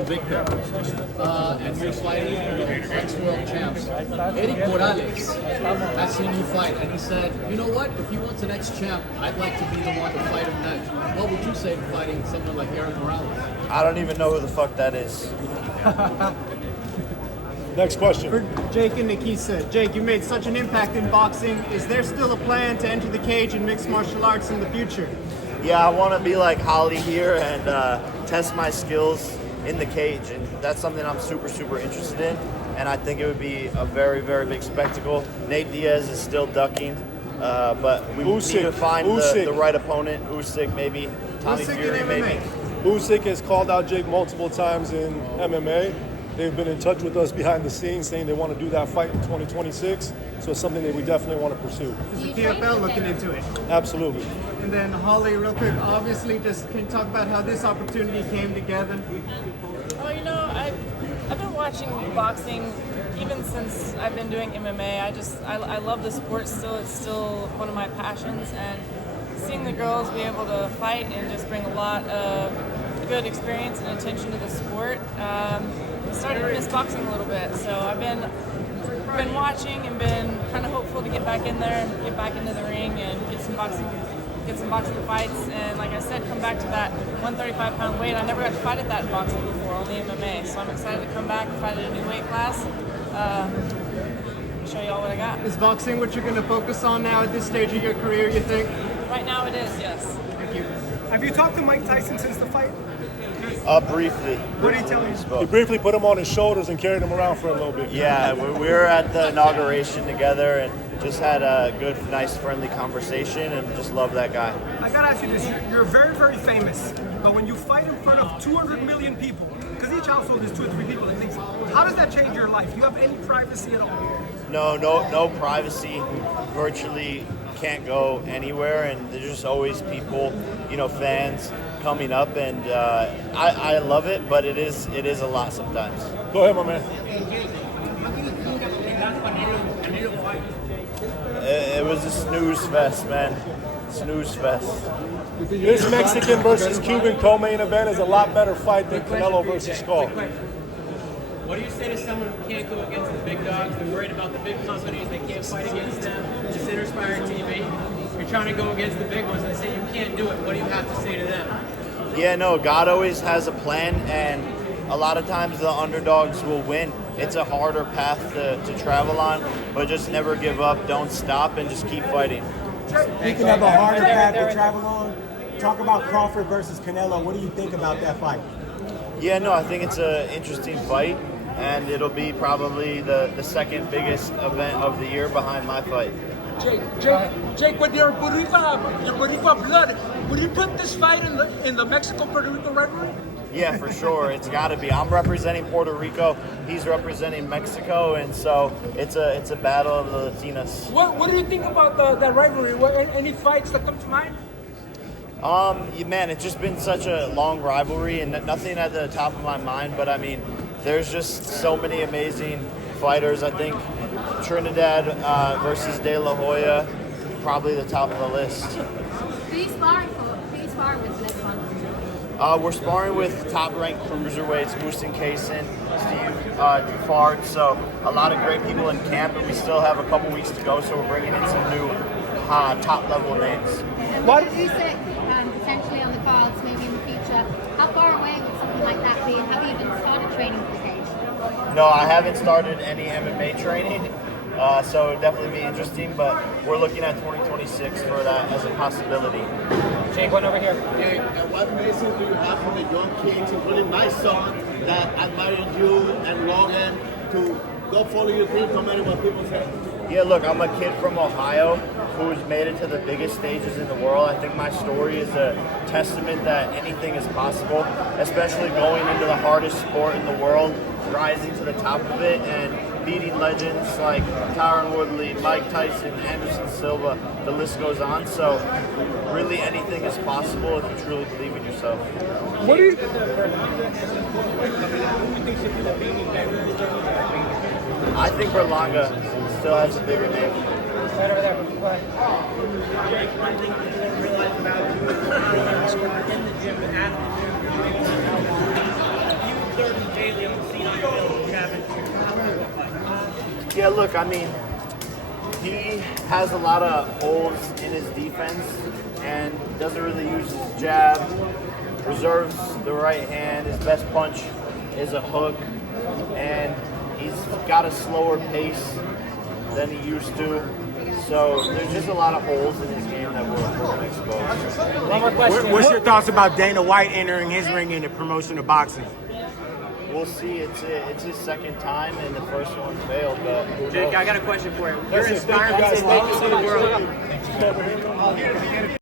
Victor, and you're fighting ex-world champs. Eddie Morales has seen you fight, and he said, you know what, if he wants the next champ, I'd like to be the one to fight him next. What would you say to fighting someone like Eddie Morales? I don't even know who the fuck that is. Next question. For Jake and Nikisa. Jake, you made such an impact in boxing. Is there still a plan to enter the cage in mixed martial arts in the future? Yeah, I want to be like Holly here and test my skills in the cage, and that's something I'm super interested in, and I think it would be a very big spectacle. Nate Diaz is still ducking, but we need to find the right opponent. Usyk, maybe Tommy Fury, maybe. Usyk has called out Jake multiple times in MMA. They've been in touch with us behind the scenes saying they want to do that fight in 2026, so it's something that we definitely want to pursue. Is the PFL looking into it? Absolutely. And then Holly, real quick, obviously, just can you talk about how this opportunity came together? Oh, you know, I've been watching boxing even since I've been doing MMA. I love the sport still. It's still one of my passions, and seeing the girls be able to fight and just bring a lot of good experience and attention to the sport. Started to miss boxing a little bit, so I've been watching and been kind of hopeful to get back in there and get back into the ring and get some boxing fights, and like I said, come back to that 135-pound weight. I never got to fight at that in boxing before, only MMA, so I'm excited to come back and fight at a new weight class. Show y'all what I got. Is boxing what you're going to focus on now at this stage of your career, you think? Right now it is, yes. Thank you. Have you talked to Mike Tyson since the fight? Briefly. What did he tell you? He briefly put him on his shoulders and carried him around for a little bit. Yeah, we were at the inauguration together and just had a good, nice, friendly conversation, and just love that guy. I gotta ask you this: you're very famous, but when you fight in front of 200 million people, because each household is 2 or 3 people at least, how does that change your life? Do you have any privacy at all? No privacy. Virtually can't go anywhere, and there's just always people, fans coming up, and I love it, but it is a lot sometimes. Go ahead, my man. It was a snooze fest, man. Snooze fest. This Mexican versus Cuban co-main event is a lot better fight than Canelo versus Skull. What do you say to someone who can't go against the big dogs? They're worried about the big companies. They can't fight against them. It's Inspire TV. You're trying to go against the big ones. They say you can't do it. What do you have to say to them? Yeah, no, God always has a plan, and a lot of times the underdogs will win. It's a harder path to travel on, but just never give up, don't stop, and just keep fighting. Speaking of a harder path to travel on, talk about Crawford versus Canelo. What do you think about that fight? Yeah, no, I think it's an interesting fight, and it'll be probably the second biggest event of the year behind my fight. Jake, with your Boricua blood, would you put this fight in the Mexico-Puerto Rico rivalry? Yeah, for sure. It's got to be. I'm representing Puerto Rico. He's representing Mexico, and so it's a battle of the Latinas. What do you think about that rivalry? Any fights that come to mind? Man, it's just been such a long rivalry, and nothing at the top of my mind. But I mean, there's just so many amazing fighters. I think Trinidad versus De La Hoya, probably the top of the list. Who you sparring with this one? We're sparring with top-ranked cruiserweights, Musin Kaysen, Steve Dufard, so a lot of great people in camp, and we still have a couple weeks to go, so we're bringing in some new top-level names. What did Usyk potentially on the cards, maybe in the future? How far away would something like that be, and have you even started training for the cage? No, I haven't started any MMA training, so it would definitely be interesting, but we're looking at 2026 for that as a possibility. Jake, one over here. And what message do you have for the young kids, including my son, that admire you and Logan, to go follow your dream no matter what people say? Yeah, look, I'm a kid from Ohio who's made it to the biggest stages in the world. I think my story is a testament that anything is possible, especially going into the hardest sport in the world, rising to the top of it, and beating legends like Tyron Woodley, Mike Tyson, Anderson Silva, the list goes on. So really anything is possible if you truly believe in yourself. What do you... I think Berlanga still has a bigger name. Right over there. Jake, one thing that you don't realize about you is in the gym and at the gym. observing daily on the scene on film, you haven't. Yeah, look, I mean, he has a lot of holes in his defense and doesn't really use his jab, reserves the right hand. His best punch is a hook, and he's got a slower pace than he used to. So there's just a lot of holes in his game that we're going to expose. One more question. What's your thoughts about Dana White entering his ring in the promotion of boxing? We'll see. It's his second time, and the first one failed. But who knows? Jake, I got a question for you. You're inspiring people all over the world.